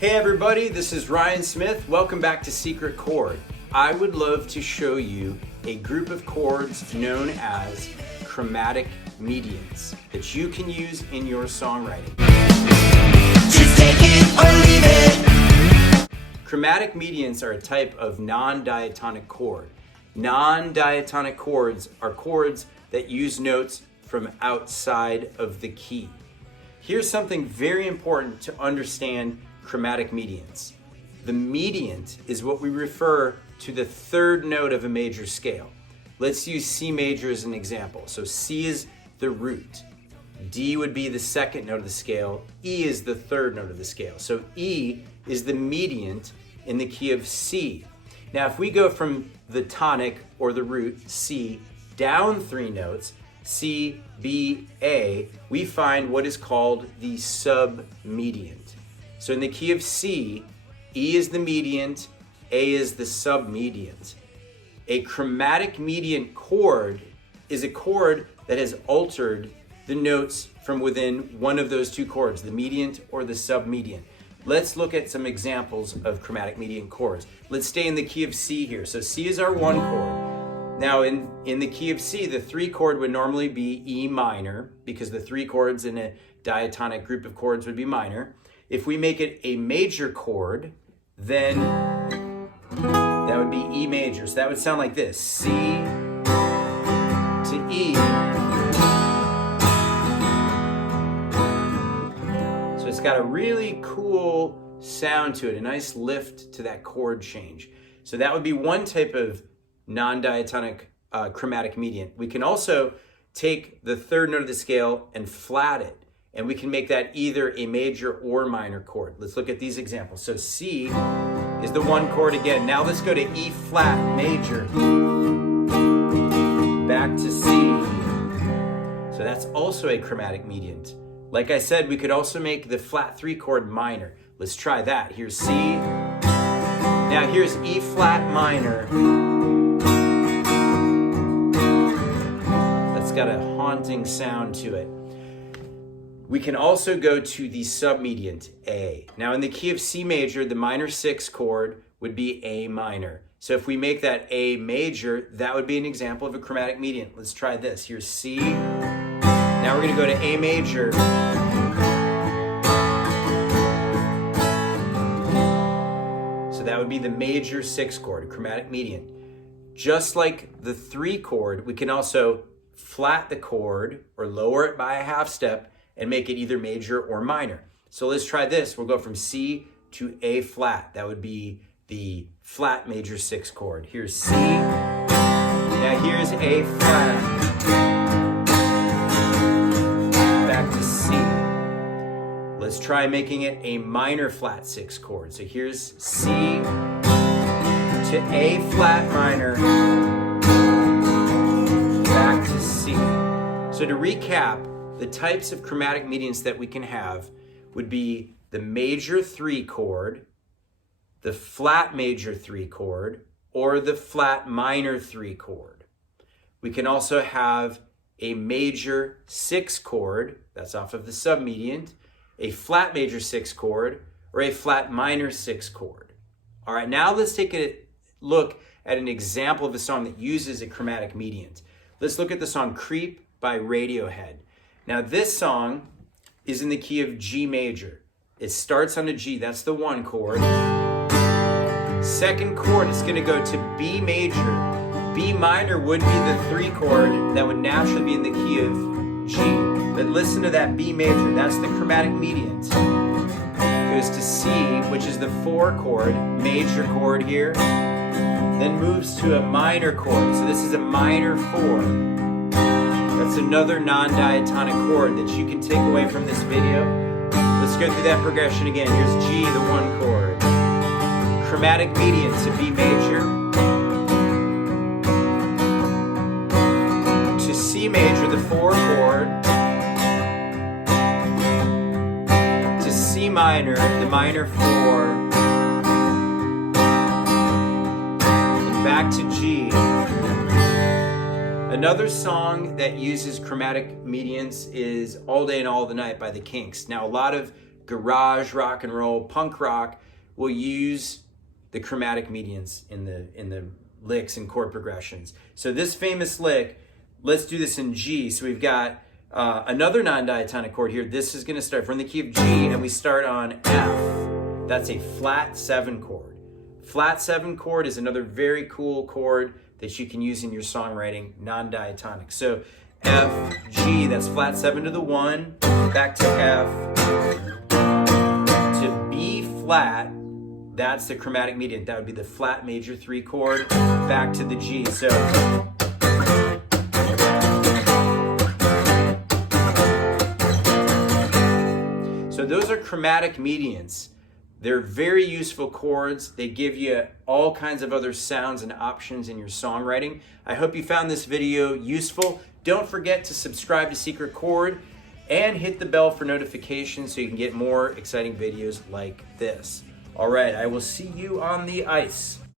Hey everybody, this is Ryan Smith. Welcome back to Secret Chord. I would love to show you a group of chords known as chromatic mediants that you can use in your songwriting. Just take it or leave it. Chromatic mediants are a type of non-diatonic chord. Non-diatonic chords are chords that use notes from outside of the key. Here's something very important to understand chromatic mediants. The mediant is what we refer to the third note of a major scale. Let's use C major as an example. So C is the root. D would be the second note of the scale. E is the third note of the scale. So E is the mediant in the key of C. Now, if we go from the tonic or the root, C, down three notes, C, B, A, we find what is called the submediant. So in the key of C, E is the mediant, A is the submediant. A chromatic mediant chord is a chord that has altered the notes from within one of those two chords, the mediant or the submediant. Let's look at some examples of chromatic mediant chords. Let's stay in the key of C here. So C is our one chord. Now in the key of C, the three chord would normally be E minor because the three chords in a diatonic group of chords would be minor. If we make it a major chord, then that would be E major. So that would sound like this, C to E. So it's got a really cool sound to it, a nice lift to that chord change. So that would be one type of non-diatonic chromatic mediant. We can also take the third note of the scale and flat it. And we can make that either a major or minor chord. Let's look at these examples. So C is the one chord again. Now let's go to E flat major. Back to C. So that's also a chromatic mediant. Like I said, we could also make the flat three chord minor. Let's try that. Here's C. Now here's E flat minor. That's got a haunting sound to it. We can also go to the submediant, A. Now in the key of C major, the minor six chord would be A minor. So if we make that A major, that would be an example of a chromatic mediant. Let's try this. Here's C. Now we're gonna go to A major. So that would be the major six chord, chromatic mediant. Just like the three chord, we can also flat the chord or lower it by a half step and make it either major or minor. So let's try this. We'll go from C to A flat. That would be the flat major six chord. Here's C. Now here's A flat. Back to C. Let's try making it a minor flat six chord. So here's C to A flat minor. Back to C. So to recap, the types of chromatic mediants that we can have would be the major three chord, the flat major three chord, or the flat minor three chord. We can also have a major six chord, that's off of the submediant, a flat major six chord, or a flat minor six chord. All right, now let's take a look at an example of a song that uses a chromatic mediant. Let's look at the song Creep by Radiohead. Now this song is in the key of G major. It starts on a G, that's the one chord. Second chord is gonna go to B major. B minor would be the three chord that would naturally be in the key of G. But listen to that B major, that's the chromatic mediant. Goes to C, which is the four chord, major chord here. Then moves to a minor chord, so this is a minor four. That's another non-diatonic chord that you can take away from this video. Let's go through that progression again. Here's G, the one chord. Chromatic mediant to B major. To C major, the four chord. To C minor, the minor four. And back to G. Another song that uses chromatic mediants is All Day and All the Night by the Kinks. Now, a lot of garage rock and roll, punk rock will use the chromatic mediants in the licks and chord progressions. So this famous lick, let's do this in G. So we've got another non-diatonic chord here. This is going to start from the key of G, and we start on F. That's a flat 7 chord. Flat 7 chord is another very cool chord that you can use in your songwriting, non-diatonic. So F, G, that's flat 7 to the 1, back to F, to B flat, that's the chromatic mediant. That would be the flat major 3 chord, back to the G. So those are chromatic mediants. They're very useful chords. They give you all kinds of other sounds and options in your songwriting. I hope you found this video useful. Don't forget to subscribe to Secret Chord and hit the bell for notifications so you can get more exciting videos like this. All right, I will see you on the ice.